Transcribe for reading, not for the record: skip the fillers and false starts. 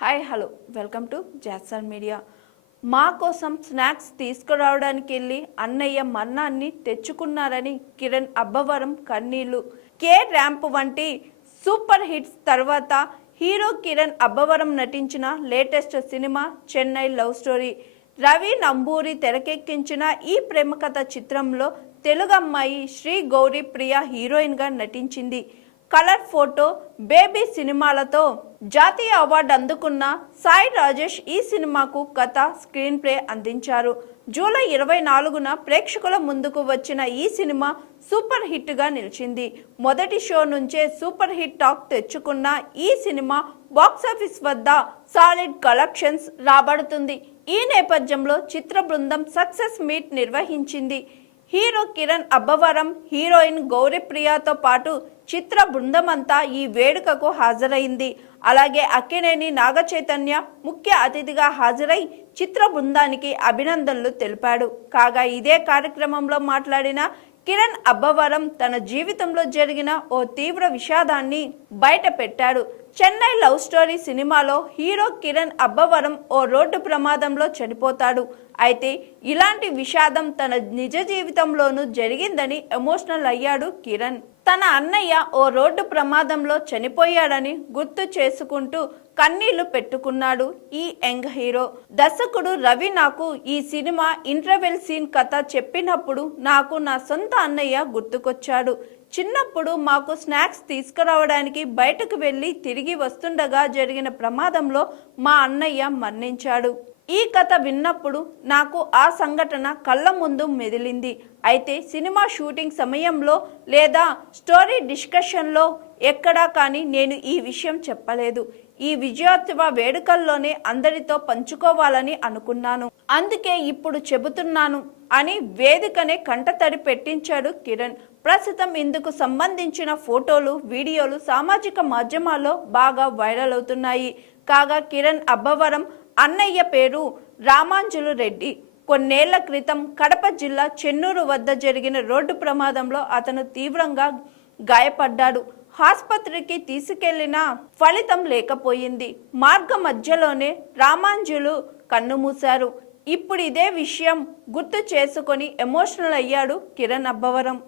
Hi hello welcome to Jasar Media. మా కోసం snacks తీసుకురావడానికి వెళ్ళి అన్నయ్య మన్నాన్ని తెచ్చుకున్నారని కిరణ్ అబ్బవరం కన్నీళ్లు. కే ర్యాంప్ వంటి సూపర్ హిట్స్ తర్వాత హీరో కిరణ్ అబ్బవరం నటించిన latest cinema Chennai love story. Ravi Namburi తెరకెక్కించిన ఈ ప్రేమకథ చిత్రంలో తెలుగు అమ్మాయి శ్రీ గౌరీ ప్రియ హీరోయిన్గా నటించింది. కలర్ ఫోటో, బేబీ సినిమాలతో జాతీయ అవార్డు అందుకున్న సాయి రాజేష్ ఈ సినిమాకు కథ, స్క్రీన్ ప్లే అందించారు. జూలై 24న ప్రేక్షకుల ముందుకు వచ్చిన ఈ సినిమా సూపర్ హిట్గా నిలిచింది. మొదటి షో నుంచే సూపర్ హిట్ టాక్ తెచ్చుకున్న ఈ సినిమా బాక్సాఫీస్ వద్ద సాలిడ్ కలెక్షన్స్ రాబడుతుంది. ఈ నేపథ్యంలో చిత్ర బృందం సక్సెస్ మీట్ నిర్వహించింది. హీరో కిరణ్ అబ్బవరం, హీరోయిన్ గౌరీప్రియతో పాటు చిత్ర బృందమంతా ఈ వేడుకకు హాజరైంది. అలాగే అక్కినేని నాగచైతన్య ముఖ్య అతిథిగా హాజరై చిత్ర బృందానికి అభినందనలు తెలిపాడు. కాగా ఇదే కార్యక్రమంలో మాట్లాడిన కిరణ్ అబ్బవరం తన జీవితంలో జరిగిన ఓ తీవ్ర విషాదాన్ని బయట పెట్టాడు. చెన్నై లవ్ స్టోరీ సినిమాలో హీరో కిరణ్ అబ్బవరం ఓ రోడ్డు ప్రమాదంలో చనిపోతాడు. అయితే ఇలాంటి విషాదం తన నిజ జీవితంలోనూ జరిగిందని ఎమోషనల్ అయ్యాడు కిరణ్. తన అన్నయ్య ఓ రోడ్డు ప్రమాదంలో చనిపోయాడని గుర్తు చేసుకుంటూ కన్నీళ్లు పెట్టుకున్నాడు ఈ యంగ్ హీరో. దర్శకుడు రవి నాకు ఈ సినిమా ఇంటర్వెల్ సీన్ కథ చెప్పినప్పుడు నాకు నా సొంత అన్నయ్య గుర్తుకొచ్చాడు. చిన్నప్పుడు మాకు స్నాక్స్ తీసుకురావడానికి బయటకు వెళ్ళి తిరిగి వస్తుండగా జరిగిన ప్రమాదంలో మా అన్నయ్య మరణించాడు. ఈ కథ విన్నప్పుడు నాకు ఆ సంఘటన కళ్ళ ముందు మెదిలింది. అయితే సినిమా షూటింగ్ సమయంలో లేదా స్టోరీ డిస్కషన్లో ఎక్కడా కానీ నేను ఈ విషయం చెప్పలేదు. ఈ విజయోత్సవ వేడుకల్లోనే అందరితో పంచుకోవాలని అనుకున్నాను. అందుకే ఇప్పుడు చెబుతున్నాను అని వేదికనే కంటతడి పెట్టించాడు కిరణ్. ప్రస్తుతం ఇందుకు సంబంధించిన ఫోటోలు, వీడియోలు సామాజిక మాధ్యమాల్లో బాగా వైరల్ అవుతున్నాయి. కాగా కిరణ్ అబ్బవరం అన్నయ్య పేరు రామాంజులు రెడ్డి. కొన్నేళ్ల క్రితం కడప జిల్లా చెన్నూరు వద్ద జరిగిన రోడ్డు ప్రమాదంలో అతను తీవ్రంగా గాయపడ్డాడు. ఆసుపత్రికి తీసుకెళ్లినా ఫలితం లేకపోయింది. మార్గ మధ్యలోనే రామాంజులు కన్నుమూశారు. ఇప్పుడు ఇదే విషయం గుర్తు చేసుకొని ఎమోషనల్ అయ్యాడు కిరణ్ అబ్బవరం.